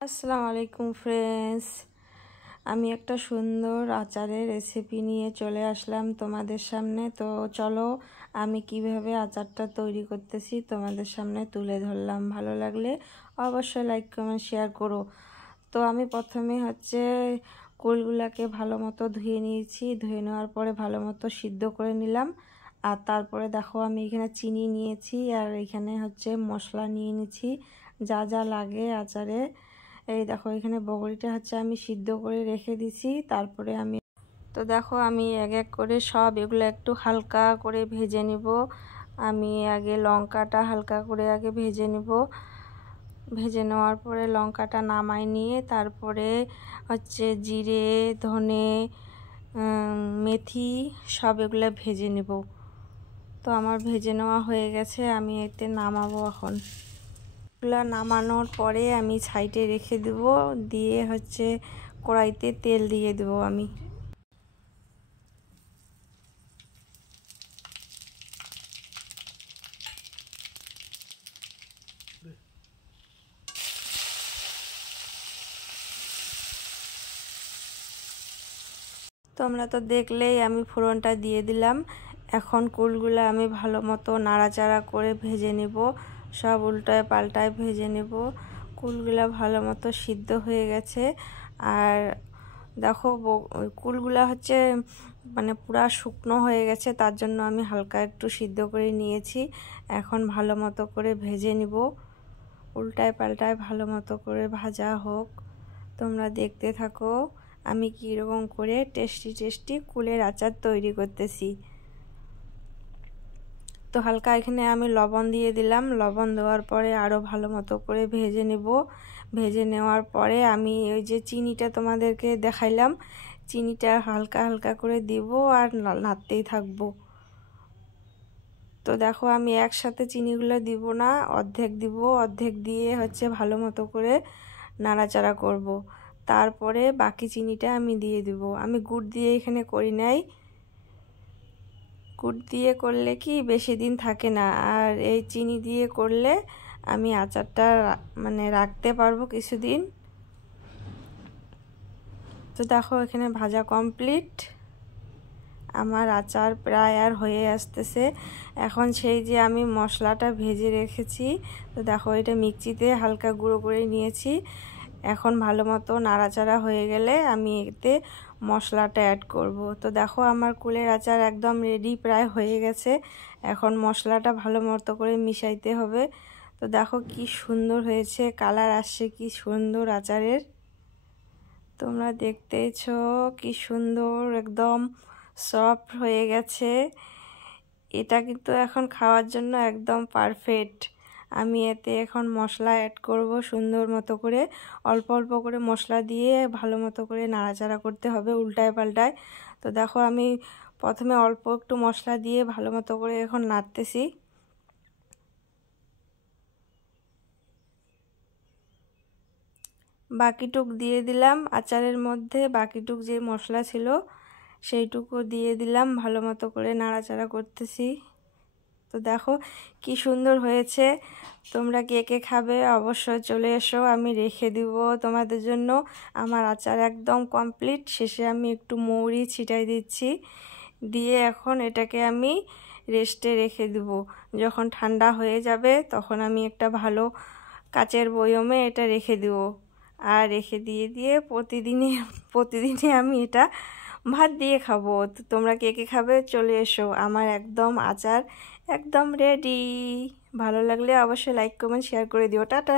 আসসালামু আলাইকুম ফ্রেন্ডস, আমি একটা সুন্দর আচারের রেসিপি নিয়ে চলে আসলাম তোমাদের সামনে। তো চলো আমি কিভাবে আচারটা তৈরি করতেছি তোমাদের সামনে তুলে ধরলাম। ভালো লাগলে অবশ্যই লাইক কমেন্ট শেয়ার করো। তো আমি প্রথমে কুলগুলাকে ভালো মতো ধুয়ে নিয়েছি। ধুয়ে নেওয়ার পরে ভালো মতো সিদ্ধ করে নিলাম। আর তারপরে দেখো আমি এখানে চিনি নিয়েছি, আর এখানে মশলা নিয়ে নিয়েছি যা যা লাগে আচারে। এই দেখো এখানে বগরিটা আমি সিদ্ধ করে রেখে দিছি। তারপরে তো দেখো আমি এক এক করে সব এগুলো একটু হালকা করে ভেজে নিব। আমি আগে লঙ্কাটা হালকা করে আগে ভেজে নিব। ভেজে নেওয়ার পরে লঙ্কাটা নামাই নিয়ে তারপরে জিরে, ধনে, মেথি সব এগুলো ভেজে নেব। তো আমার ভেজে নেওয়া হয়ে গেছে, আমি এতে নামাবো। এখন এগুলো নামানোর পরে আমি সাইডে রেখে দেব। দিয়ে কড়াইতে তেল দিয়ে দেব। আমি তোমরা তো দেখলেই আমি ফোড়নটা দিয়ে দিলাম। এখন কুলগুলো আমি ভালো মতো নাড়াচাড়া করে ভেজে নেব। সব উল্টায় পাল্টায় ভেজে নেব। কুলগুলো ভালো মতো সিদ্ধ হয়ে গেছে। আর দেখো কুলগুলা মানে পুরা শুকনো হয়ে গেছে, তার জন্য আমি হালকা একটু সিদ্ধ করে নিয়েছি। এখন ভালো মতো করে ভেজে নিব। উল্টায় পাল্টায় ভালো মতো করে ভাজা হোক। তোমরা দেখতে থাকো আমি কীরকম করে টেস্টি কুলের আচার তৈরি করতেছি। তো হালকা এখানে আমি লবণ দিয়ে দিলাম। লবণ দেওয়ার পরে আরও ভালো মতো করে ভেজে নেব। ভেজে নেওয়ার পরে আমি ওই যে চিনিটা তোমাদেরকে দেখাইলাম, চিনিটা হালকা হালকা করে দিব আর নাড়তেই থাকবো। তো দেখো আমি একসাথে চিনিগুলো দিব না, অর্ধেক দিব। অর্ধেক দিয়ে ভালো মতো করে নাড়াচাড়া করব। তারপরে বাকি চিনিটা আমি দিয়ে দিব। আমি গুড় দিয়ে এখানে করি নাই। গুড় দিয়ে করলে কি বেশি দিন থাকে না, আর এই চিনি দিয়ে করলে আমি আচারটা মানে রাখতে পারবো কিছুদিন। তো দেখো এখানে ভাজা কমপ্লিট। আমার আচার প্রায় আর হয়ে আসতেছে। এখন সেই যে আমি মশলাটা ভেজে রেখেছি, তো দেখো এটা মিক্সিতে হালকা গুঁড়ো করে নিয়েছি। এখন ভালো মতো নাড়াচাড়া হয়ে গেলে আমি এতে মশলাটা অ্যাড করব। তো দেখো আমার কুলের আচার একদম রেডি, প্রায় হয়ে গেছে। এখন মশলাটা ভালো মতো করে মিশাইতে হবে। তো দেখো কি সুন্দর হয়েছে, কালার আসছে কি সুন্দর আচারের। তোমরা দেখতেছো কি সুন্দর একদম সফট হয়ে গেছে। এটা কিন্তু এখন খাওয়ার জন্য একদম পারফেক্ট। আমি এতে এখন মশলা অ্যাড করব সুন্দর মতো করে। অল্প অল্প করে মশলা দিয়ে ভালো মতো করে নাড়াচাড়া করতে হবে উল্টায় পাল্টায়। তো দেখো আমি প্রথমে অল্প একটু মশলা দিয়ে ভালো মতো করে এখন নাড়তেছি। বাকিটুক দিয়ে দিলাম আচারের মধ্যে, বাকিটুক যে মশলা ছিল সেইটুকু দিয়ে দিলাম। ভালো মতো করে নাড়াচাড়া করতেছি। তো দেখো কি সুন্দর হয়েছে। তোমরা কে কে খাবে অবশ্যই চলে এসো, আমি রেখে দিব তোমাদের জন্য। আমার আচার একদম কমপ্লিট। শেষে আমি একটু মৌরি ছিটাই দিচ্ছি। দিয়ে এখন এটাকে আমি রেস্টে রেখে দিব। যখন ঠান্ডা হয়ে যাবে তখন আমি একটা ভালো কাচের বয়মে এটা রেখে দিব। আর রেখে দিয়ে প্রতিদিনে আমি এটা ভাত দিয়ে খাবো। তো তোমরা কে কে খাবে চলে এসো। আমার একদম আচার একদম রেডি। ভালো লাগলে অবশ্যই লাইক কমেন্ট শেয়ার করে দিও। টাটা।